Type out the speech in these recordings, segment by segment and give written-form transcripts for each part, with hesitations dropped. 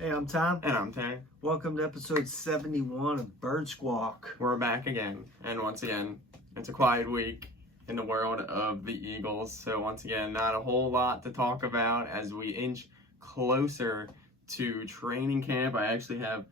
Hey, I'm Tom. And I'm Tay. Welcome to episode 71 of Bird Squawk. We're back again. And once again, it's a quiet week in the world of the Eagles. So once again, not a whole lot to talk about as we inch closer to training camp. I actually have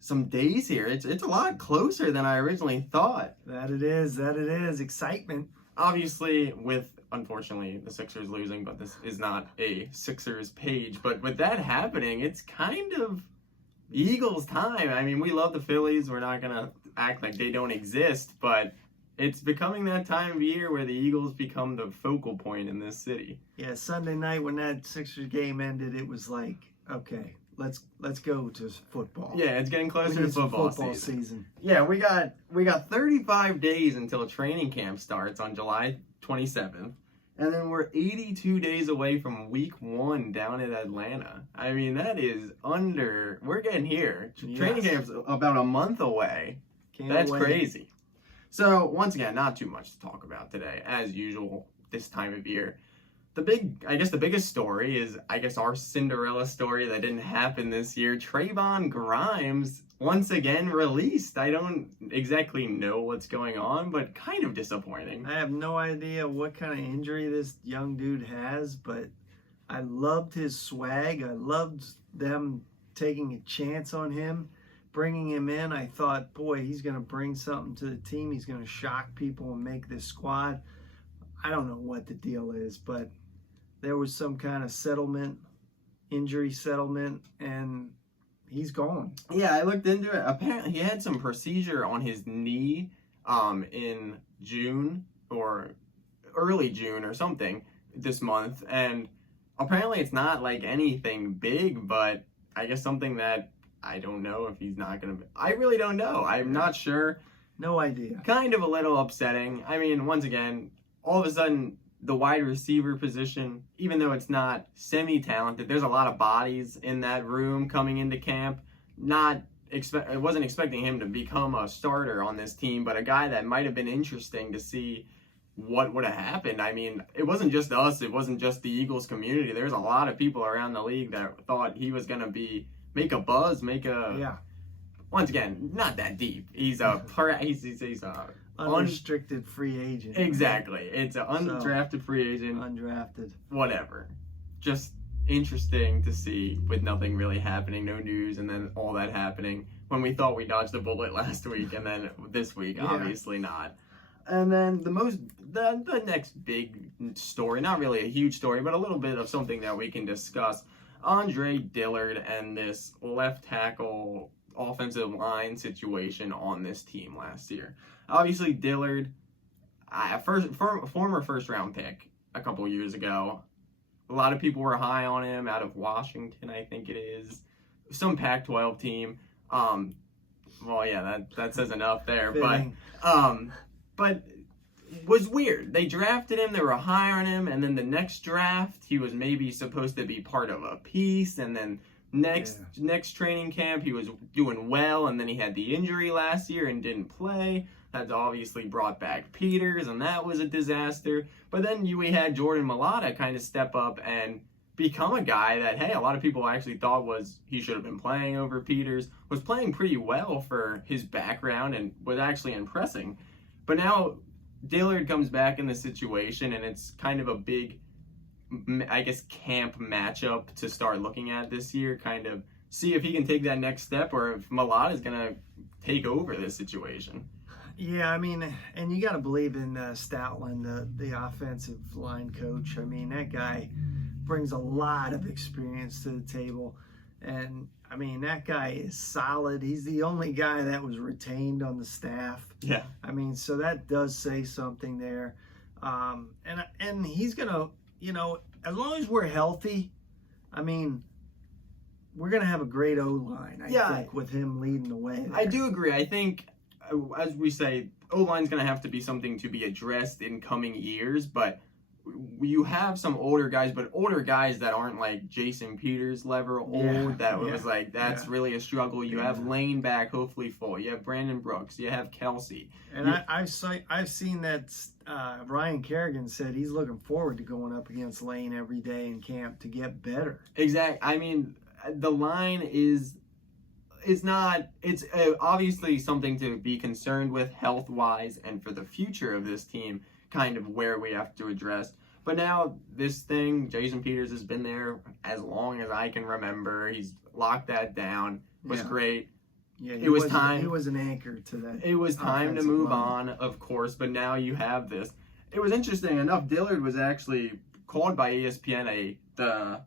some days here. It's a lot closer than I originally thought. That it is. Excitement. Obviously, unfortunately, the Sixers losing, but this is not a Sixers page. But with that happening, it's kind of Eagles time. I mean, we love the Phillies. We're not going to act like they don't exist, but it's becoming that time of year where the Eagles become the focal point in this city. Yeah, Sunday night when that Sixers game ended, it was like, okay, let's go to football. Yeah, it's getting closer to football season. Yeah, we got 35 days until training camp starts on July 27th. And then we're 82 days away from week 1 down in Atlanta. I mean, we're getting here. Yes. Training camp's about a month away. That's wait. crazy. So, once again, not too much to talk about today, as usual, this time of year. The biggest story is, our Cinderella story that didn't happen this year. Trayvon Grimes, once again, released. I don't exactly know what's going on, but kind of disappointing. I have no idea what kind of injury this young dude has, but I loved his swag. I loved them taking a chance on him, bringing him in. I thought, boy, he's going to bring something to the team. He's going to shock people and make this squad. I don't know what the deal is, but there was some kind of injury settlement, and he's gone. Yeah, I looked into it. Apparently, he had some procedure on his knee in June or early June or something this month, and apparently it's not like anything big, but I guess something that I don't know if he's not going to be. I really don't know. I'm not sure. No idea. Kind of a little upsetting. I mean, once again, all of a sudden, the wide receiver position, even though it's not semi-talented, there's a lot of bodies in that room coming into camp. I wasn't expecting him to become a starter on this team, but a guy that might have been interesting to see what would have happened. I mean, it wasn't just us. It wasn't just the Eagles community. There's a lot of people around the league that thought he was going to make a buzz, Once again, not that deep. He's a unrestricted free agent. Exactly. It's an undrafted free agent. Undrafted. Whatever. Just interesting to see with nothing really happening, no news, and then all that happening when we thought we dodged a bullet last week, and then this week, obviously not. And then the next big story, not really a huge story, but a little bit of something that we can discuss. Dillard and this left tackle offensive line situation on this team last year. Obviously, Dillard, former first-round pick a couple years ago. A lot of people were high on him out of Washington, I think it is. Some Pac-12 team. That says enough there. But was weird. They drafted him, they were high on him, and then the next draft, he was maybe supposed to be part of a piece, and then next training camp, he was doing well, and then he had the injury last year and didn't play. That's obviously brought back Peters, and that was a disaster. But then we had Jordan Mailata kind of step up and become a guy that, hey, a lot of people actually thought he should have been playing over Peters, was playing pretty well for his background and was actually impressing. But now Dillard comes back in the situation, and it's kind of a big, camp matchup to start looking at this year, kind of see if he can take that next step or if Mailata is going to take over this situation. Yeah, I mean, and you got to believe in Stoutland, the offensive line coach. I mean, that guy brings a lot of experience to the table. And, I mean, that guy is solid. He's the only guy that was retained on the staff. Yeah. I mean, so that does say something there. And he's going to, as long as we're healthy, I mean, we're going to have a great O-line, I think, with him leading the way there. I do agree. I think, as we say, O-line's going to have to be something to be addressed in coming years, but you have some older guys that aren't like Jason Peters level old. Was like, that's really a struggle. You have Lane back, hopefully full. You have Brandon Brooks. You have Kelsey. And I've seen that Ryan Kerrigan said he's looking forward to going up against Lane every day in camp to get better. Exactly. I mean, the line is not, it's obviously something to be concerned with health-wise and for the future of this team, kind of where we have to address. But now this thing, Jason Peters has been there as long as I can remember. He's locked that down. Was great. Yeah, it was time. He was an anchor to that. It was time to move on, of course, but now you have this. It was interesting enough, Dillard was actually called by ESPN a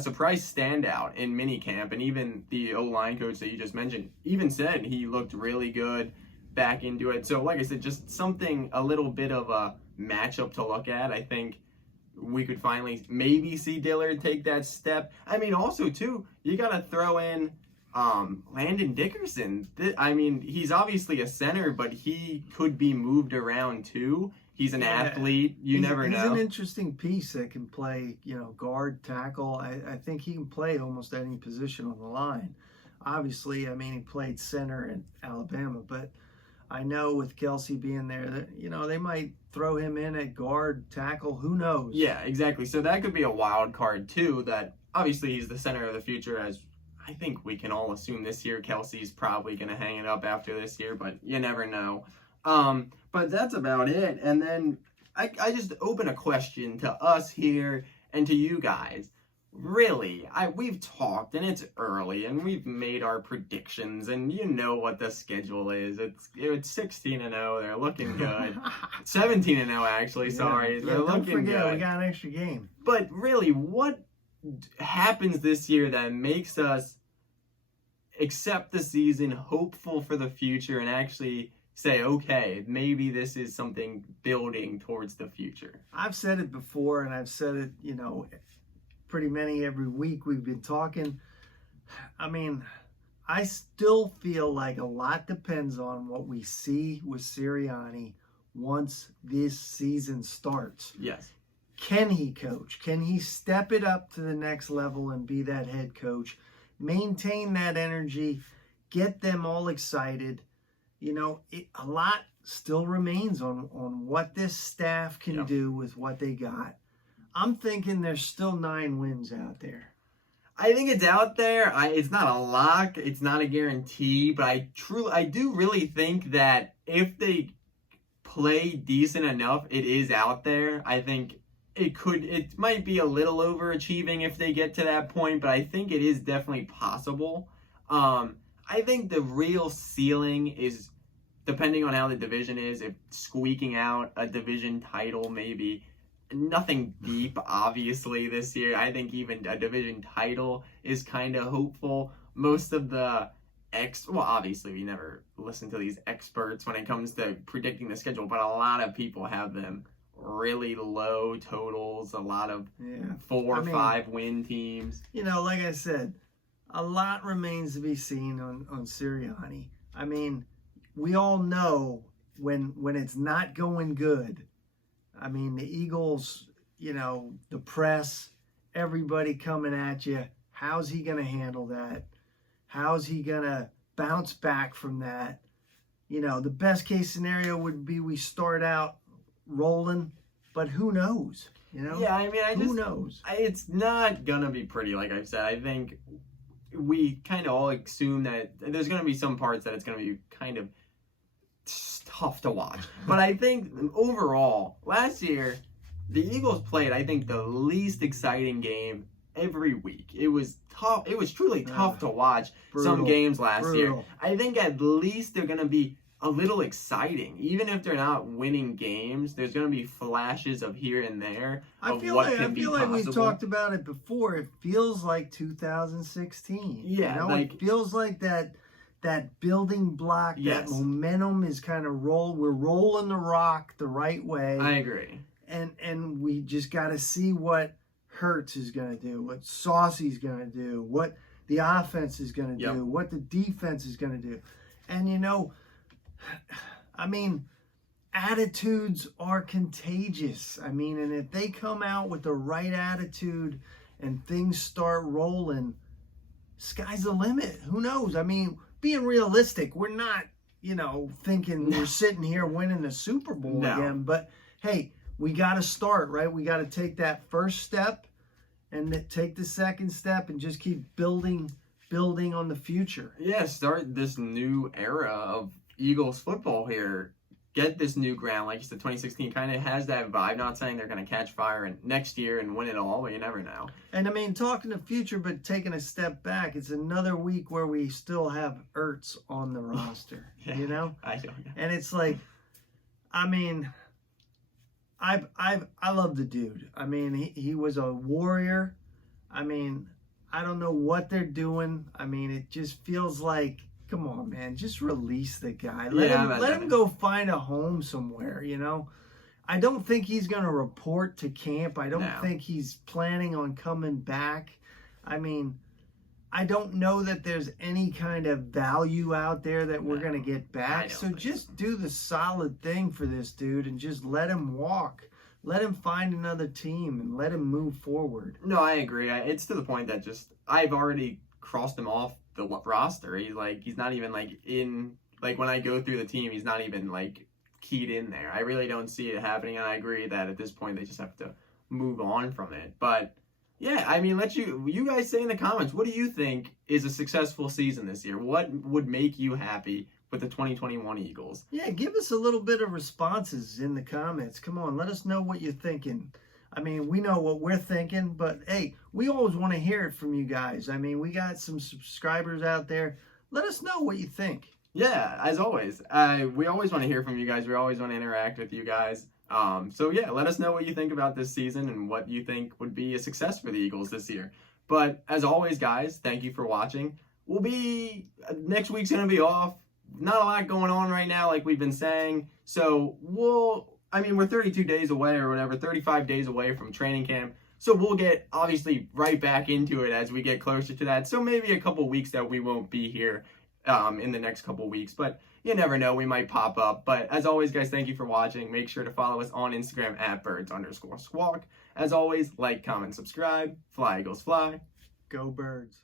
surprise standout in minicamp, and even the O-line coach that you just mentioned even said he looked really good back into it. So like I said, just something, a little bit of a matchup to look at. I think we could finally maybe see Dillard take that step. I mean, also too, you got to throw in Landon Dickerson. I mean, he's obviously a center, but he could be moved around too. He's an athlete. You never know. He's an interesting piece that can play, guard, tackle. I think he can play almost any position on the line. Obviously, I mean, he played center in Alabama, but I know with Kelsey being there, that, they might throw him in at guard, tackle. Who knows? Yeah, exactly. So that could be a wild card too. That obviously he's the center of the future, as I think we can all assume this year. Kelsey's probably going to hang it up after this year, but you never know. But that's about it. And then I just open a question to us here and to you guys. Really, we've talked, and it's early, and we've made our predictions, and you know what the schedule is. It's 16-0. They're looking good. 17-0, actually. Sorry, they're looking good. We got an extra game. But really, what happens this year that makes us accept the season, hopeful for the future, and actually say, okay, maybe this is something building towards the future? I've said it before, and I've said it, pretty many every week we've been talking. I mean, I still feel like a lot depends on what we see with Sirianni once this season starts. Yes. Can he coach? Can he step it up to the next level and be that head coach? Maintain that energy, get them all excited. A lot still remains on what this staff can do with what they got. I'm thinking there's still 9 wins out there. I think it's out there. It's not a lock. It's not a guarantee. But I do really think that if they play decent enough, it is out there. I think it might be a little overachieving if they get to that point, but I think it is definitely possible. I think the real ceiling is, depending on how the division is, if squeaking out a division title maybe. Nothing deep, obviously, this year. I think even a division title is kind of hopeful. Most of the obviously we never listen to these experts when it comes to predicting the schedule, but a lot of people have them really low totals, a lot of 4 or 5 win teams. Like I said, a lot remains to be seen on Sirianni. I mean, we all know when it's not going good. I mean, the Eagles, the press, everybody coming at you. How's he going to handle that? How's he going to bounce back from that? The best case scenario would be we start out rolling, but who knows? Yeah, I mean, who knows? It's not going to be pretty, like I said. I think we kind of all assume that there's going to be some parts that it's going to be kind of tough to watch. But I think overall, last year, the Eagles played, I think, the least exciting game every week. It was tough. It was truly tough to watch some games last year. I think at least they're going to be a little exciting. Even if they're not winning games, there's going to be flashes of here and there of what can be possible. I feel like we talked about it before. It feels like 2016. Yeah. It feels like that building block, that momentum is kind of we're rolling the rock the right way. I agree. And we just got to see what Hurts is going to do, what Saucy's going to do, what the offense is going to do, what the defense is going to do. And, I mean, attitudes are contagious. I mean, and if they come out with the right attitude and things start rolling, sky's the limit. Who knows? I mean, being realistic, we're not, thinking we're sitting here winning the Super Bowl again. But, hey, we got to start, right? We got to take that first step. and take the second step and just keep building on the future. Yeah, start this new era of Eagles football here. Get this new ground. Like you said, 2016 kind of has that vibe. Not saying they're going to catch fire next year and win it all, but you never know. And I mean, talking the future, but taking a step back, it's another week where we still have Ertz on the roster. Yeah, you know? I don't know. And it's like, I mean, I love the dude. I mean, he was a warrior. I mean, I don't know what they're doing. I mean, it just feels like, come on, man, just release the guy. Let him go find a home somewhere, you know? I don't think he's going to report to camp. I don't think he's planning on coming back. I mean, I don't know that there's any kind of value out there that we're going to get back. So just do the solid thing for this dude and just let him walk. Let him find another team and let him move forward. No, I agree. It's to the point that just I've already crossed him off the roster. He's not even in, when I go through the team, he's not even keyed in there. I really don't see it happening, and I agree that at this point they just have to move on from it. But yeah, I mean, you guys say in the comments, what do you think is a successful season this year? What would make you happy with the 2021 Eagles? Yeah, give us a little bit of responses in the comments. Come on, let us know what you're thinking. I mean, we know what we're thinking, but hey, we always want to hear it from you guys. I mean, we got some subscribers out there. Let us know what you think. Yeah, as always. We always want to hear from you guys. We always want to interact with you guys. So yeah, let us know what you think about this season and what you think would be a success for the Eagles this year. But as always, guys, thank you for watching. Next week's going to be off. Not a lot going on right now, like we've been saying. So we're 32 days away or whatever, 35 days away from training camp. So we'll get obviously right back into it as we get closer to that. So maybe a couple weeks that we won't be here in the next couple weeks. But you never know, we might pop up. But as always, guys, thank you for watching. Make sure to follow us on Instagram at birds_squawk. As always, like, comment, subscribe. Fly, Eagles, fly. Go Birds.